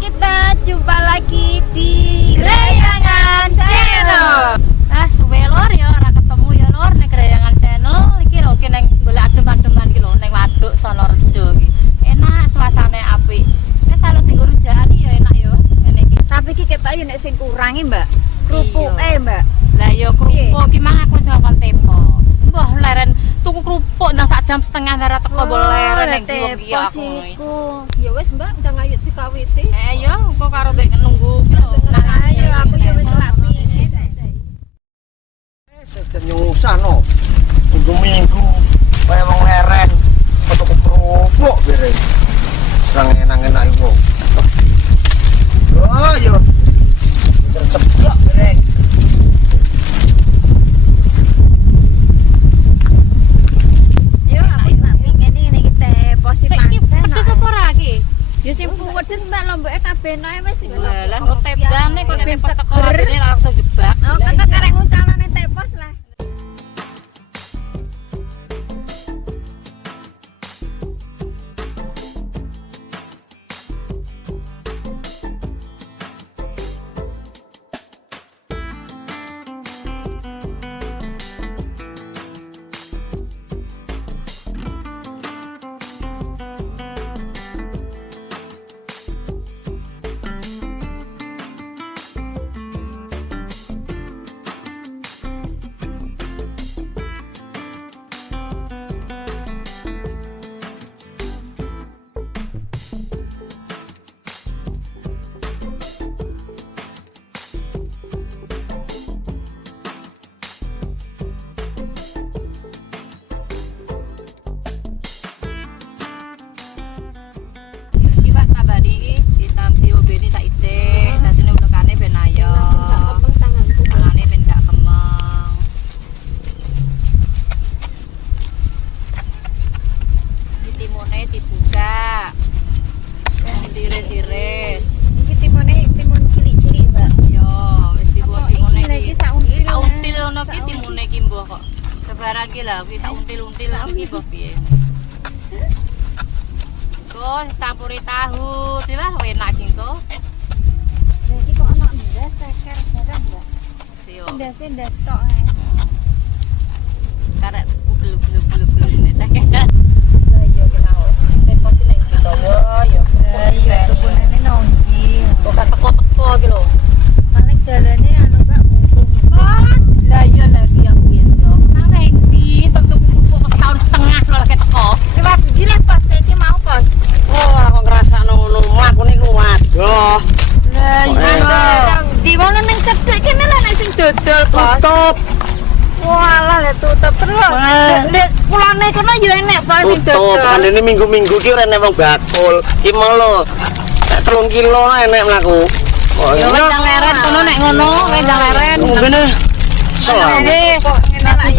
kita jumpa lagi di Grayangan Channel. Ah, suwe lor ya ora ketemu ya lor ning Grayangan Channel iki lho ki ning golek adem-ademan iki lho ning Waduk Sonorejo iki. Enak suasane apik. Wis kalau tinggal rujaan ya enak ya ngene iki. Tapi iki ketok yo nek sing kurangi, Mbak. Krupuke, Mbak. Lah ya kerupuk ki mang aku wis ngakon tepos. Mbah leren tuku kerupuk ndang sak jam setengah lara teko leren ning iki aku. Ya wis, Mbak, ndang ayo dikawiti. Yo engko karo mbek nunggu ki lho. Ayo aku yo wis rapi. Senyusano minggu kaya wong leren tuku kerupuk bareng serang enak-enak iku. Oh yo ceplok bareng. Yo aku tak pengen ngene iki tepos si Saiki pancen. pedes apa ora iki? Yo sing pedes Mbak lomboke kabeh noe wis iku. Lah kok tebane kok nek teko rene langsung jebak. Oh, kakak karek nguncalane tepos lah. Iki Pak Kabadi iki ditampi obene saite, dadine ulekane ben ayo. Tangane ben gak kemeng. Iki timone dibuka. Diiris-iris. Iki timun cilik-cilik, Mbak. Yo, wis dibuat Apa timone iki lagi iki. sauntil? Iki sauntil ngono ki timone ki mbah kok. Sebarang ki lah, iki sauntil-until iki mbah piye. Kok campuri tahu, dilah enak ki kok. Lah iki kok ana ndas ceker barang, Mbak. Yo. Ndas tok ae. Karek bulu-bulu ini cek. Lah yo kita tepos ning kita yo. Iya, tukunane nongki. Kok gak teko-teko iki lho. Paling dalane anu, Mbak, mumpung. Bos, lah yo lagi aku ya to. Nang nek ndi tentu kok setahun setengah lho lagi teko. Lewat gile pas iki mau pos. Oh, kok ngrasakno ngono mlaku niku waduh. Lah iya. Di mana ning cedhek kene lah nek sing dodol pos. Tutup. Walah lek tutup terus. Lek pulane kono yo enek pos sing Tutup. dodol. Kan ini minggu-minggu ki ora enek wong bakul. Ki mau lho. 3 kilo enek mlaku. Oh, Yo wis nang leren kono nek ngono, wis nang leren. Ngene. Salah. Ini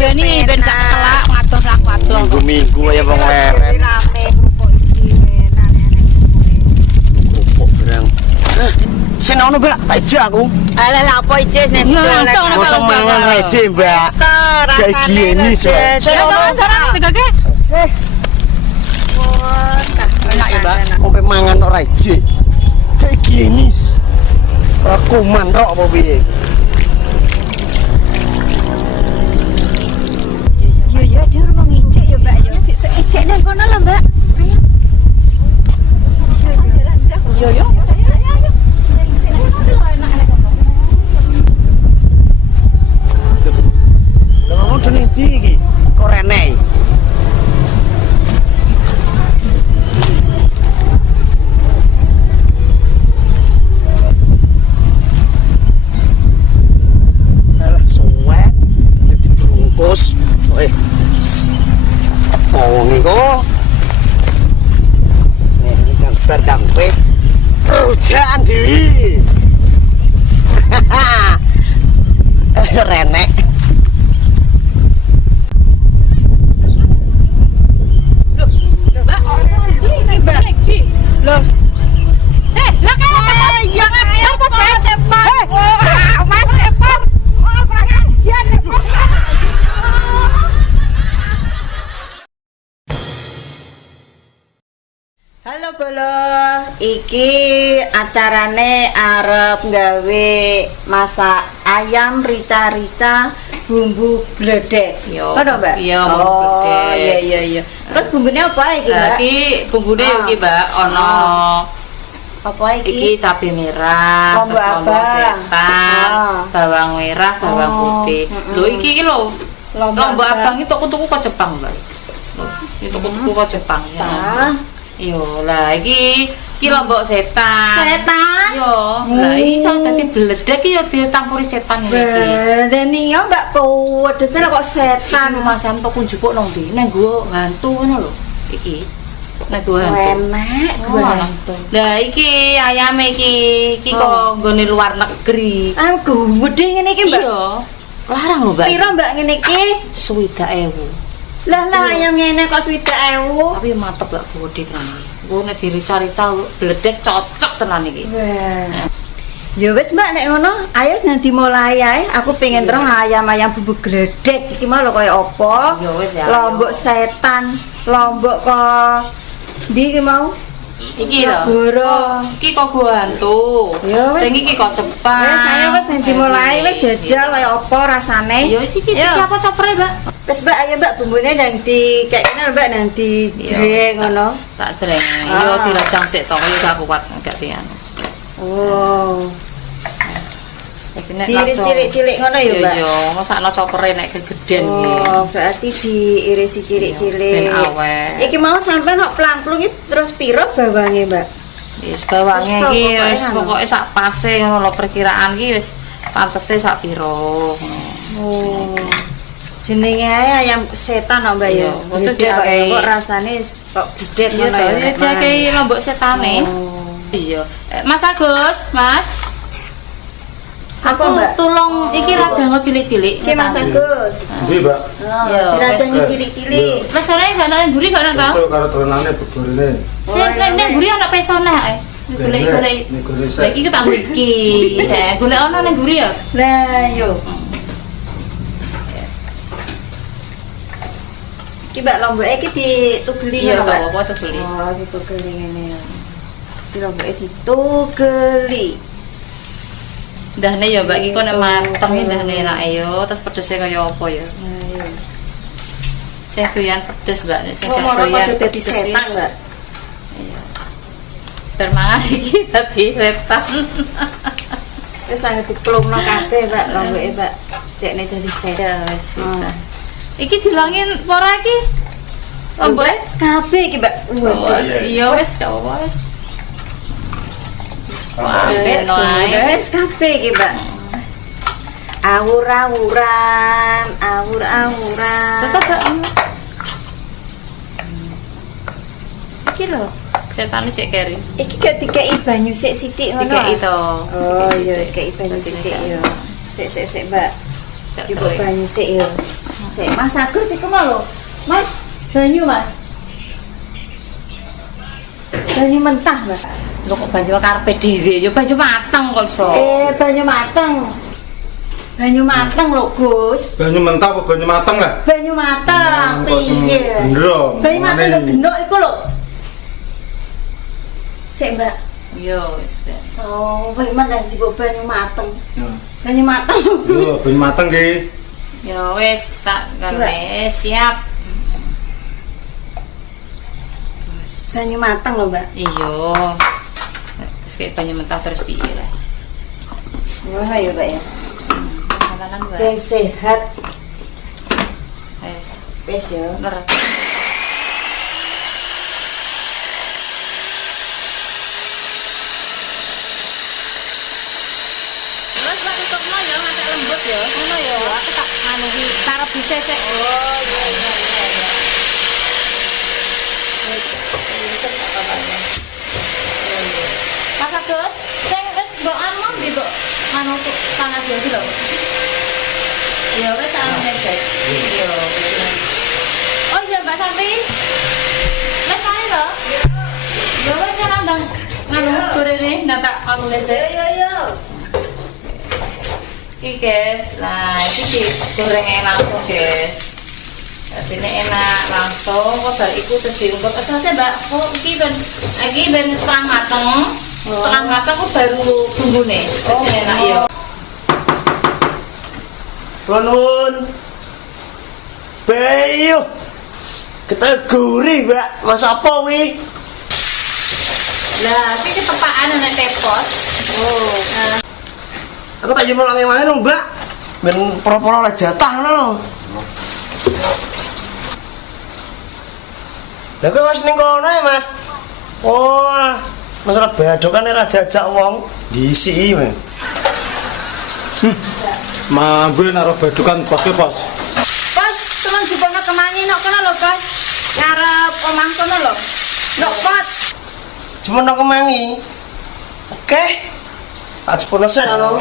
beni ben gak telak ngadoh sak wadoh. Minggu-minggu ya wong leren. Rame kerupuk iki enak Kerupuk barang. Sing ono, Mbak, tak ijek aku. Alah lah apa ijes nek Langsung, Mosok mangan reje, Mbak. Kayak gini, Mbak. Ya kok jarang tegake. Enak ya, Mbak. Sampai mangan ora ijek. Kayak gini. Ora kuman tok apa piye? Yo di rumah ngicek ya, Mbak. Yo ijek nang kono lah, Mbak. Ayo. Yo. Lah mau dene ndi iki? Kok renek? Alah suwek dadi bungkus. Weh. Tong iku. Nek kan berdang wis rujaan dhewe. Renek. Loh. Lah kan ya ngajar pas Mas Tepos. Oh, kurang ajar Tepos. Halo Bolo, iki acarane arep gawe masak ayam rica-rica bumbu bledek. Yo. Ono, Mbak? Iya, bumbu bledek. Iya. Terus bumbunya apa iki, Lah Mbak? iki bumbune iki, Mbak, ono Apa iki? iki cabai merah, Lombok terus lombok abang. setan, bawang merah, bawang Oh, putih. Lho iki lho. Lombok abang itu tuku kok Jepang, Mbak. Loh, itu tuku kok Jepang ya. Yo, lah iki lombok setan. Setan? Yo, lah iso dadi bledek iki yo ditampuri setan iki. Bedeni yo Mbak wedesnya kok setan. Mas Anto ku njupuk nang ndi? Nang gua hantu ngono lho. Iki. Nang gua hantu. Enak gua hantu. Lah iki ayame iki kok nggone luar negeri. Aku gede ngene iki, Mbak. Iya. Larang lho, Mbak. Piro Mbak ngene iki? 60.000. Lah ayam ngene kok 60.000. Tapi mantep lah gede tenan. Gua nek dirica-rica bledek cocok tenan iki. Wah. Ya wis Mbak nek ngono, ayo wis nanti mulai ae. Aku pengen terus ayam-ayam bumbu gledek iki mau lho kaya apa? Ya wis ya. Lombok setan, lombok kok ndi iki mau? Iki lho. Goro. Iki kok gua hantu. Ya wis. Sing iki kok Jepang. Wis ayo wis nanti mulai wis jajal kaya apa rasane. Ya wis iki Ya. siapa copere, Mbak? Wis Mbak ayo Mbak bumbune nang di kayak ngene lho, Mbak nang di jreng ngono. Tak jreng. Yo dirajang sik to kaya gak kuat gak tian. Oh. Dadi nek Diiris cilik-cilik ngono ya, Mbak. Yo, masakno copere nek gegeden iki. Oh, berarti diirisi cilik-cilik. Ben awet. Iki mau sampai nok plang-plung iki terus piro bawange, Mbak? Wis bawange Wis, iki pokoknya wis anu. pokoke sak pase ngono lho perkiraan iki wis pantese sak piro. Oh. Jenenge ae ayam setan kok, Mbak ya. Iya, waktu Gede kok ya, diakei- kok rasane kok gede Iya ngono to, ya. ya nek diakei mangan. lombok setane. Oh. Iya. Mas Agus, Mas. Apa, Aku Mbak? tulung iki rajango cilik-cilik. Iki Mas Agus. Nggih, Mbak. Iya, Dirajang wis. cilik-cilik. Wis ora gak ana mburi gak ana to? Besok karo trenane begorene. Sing nek mburi ana pesone ae. Golek-golek. Nek golek Lah iki tak iki. Heh, golek ana ning mburi ya. Lah yo. Iki Mbak lomboke iki ditugeli Iya, ngono, gak Mbak. apa-apa tuh beli. Oh, ditugeli ngene ya. Iki lomboke ditugeli. Ndahne ya Mbak iki kok nek mateng ndahne enake yo, terus pedese kaya apa ya. Nah, iya. Sing doyan pedes Mbak, nek sing Kok gak mau doyan dadi pedes setan, iki. Mbak? Iya. Bermangan iki dadi setan. Wis sanget diplungno kabeh, Mbak, lomboke, Mbak. Cekne dadi setan. Ya wis. Oh. Iki dilangin ora iki? Lomboke? Kabeh iki, Mbak. Oh, Waduh. iya wis gak apa-apa wis. Wis apik no ae. Wis kabeh iki, Mbak. Awur-awuran, awur-awuran. Tetep gak iki lho, setane cek keri. Iki gak dikei banyu sik-sithik ngono. Dikeki to. Oh iya, dikei banyu sithik ya. Sik, Mbak. Coba banyu sik ya. Sik, Mas Agus iku mau lho. Mas, banyu, Mas. Banyu mentah, Mbak. Lho kok banyu karepe dhewe, ya banyu mateng kok iso. Banyu mateng. Banyu mateng lho, Gus. banyu mentah apa banyu mateng lah? Banyu mateng. Kok sing Piye? gendro. Banyu mateng lho genok iku lho. Sik, Mbak. Yo wis. So, bagaimana jebuk banyu mateng? Banyu mateng. Yo, banyu mateng ki. Ya wis tak gawe siap. Banyu mateng lho, Mbak. Iya. Terus kayak banyu mentah terus piye lah. Wah, ya, Mbak ya. Makanan Mbak. Yang sehat. Wis. Wis ya. Bener. Wes Pak tutupno ya ngantek lembut ya. Ngono ya. Aku tak anu ki karep disesek. Oh iya iya iya. Mas Agus, sing wis mbok anu ndi mbok anu panas ya iki lho. Ya wis anu mesek. Iya. Oh iya Mbak Santi. Wis mari lho. Ya wis sekarang ndang anu gorene ndak tak anu mesek. Yo. Iki guys, nah iki digoreng langsung guys. Ini enak langsung kok bar iku terus diungkep. Sausnya Mbak, kok iki ben setengah mateng. Setengah mateng kok baru bumbune. Jadi enak ya. Nuwun. Bayu. Kita gurih, Mbak. Mas apa kuwi? Lah, iki ketepaan nek tepos. Oh. Nah. Aku tak jumpa lagi mana lho, Mbak. Ben poro-poro oleh jatah ngono lho. Lah kowe wis ning kono ya, Mas. Oh, masalah badokan ora jajak wong diisi men. Mambu naruh badukan pos. Pas, teman jupono kemangi nok kono lho, Pas. Ngarep omah kono lho. Nok pot. Cuma nak kemangi. Oke. Tak sepuluh sen alo.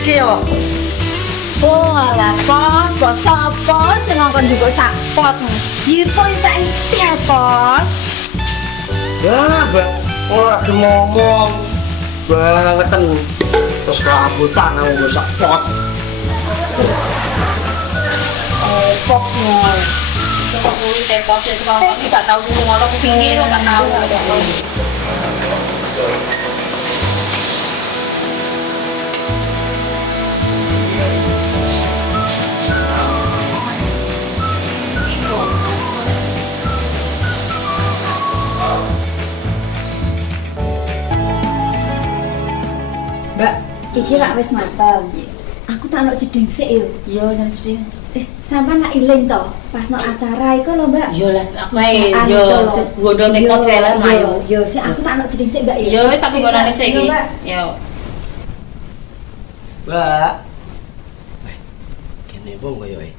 Iki yo. Oh, alah, Pos. Bos apa sing ngongkon juga sak pot. Yipo sak entek, Pos. Ya, Mbak. Ora ngomong. Bangetan. Terus keabutan aku nggosak pot. Oh, poknya. Kok kuwi tepos sing kok iki gak tau ngono kupingin lo gak tau. Mbak, iki lak wis mateng. Aku tak ono jeding sik yo. Yo nyari jeding. Sampeyan nak iling to pas no acara iku lho, Mbak. Yo lah kowe yo godhong nek kos elek ayo. Yo, sik aku tak ono jeding sik, Mbak. Yo wis tak godhone sik iki. Yo. Mbak. Kene wong koyo e.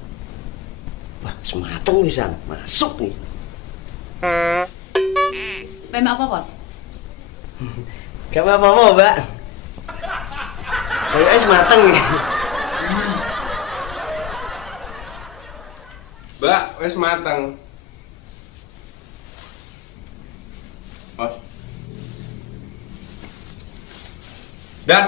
Wah, semateng pisan. Masuk nih. Pemak apa, Bos? Gak apa-apa, Mbak. Koyo es mateng nih. Mbak, wis mateng. Bos. Dan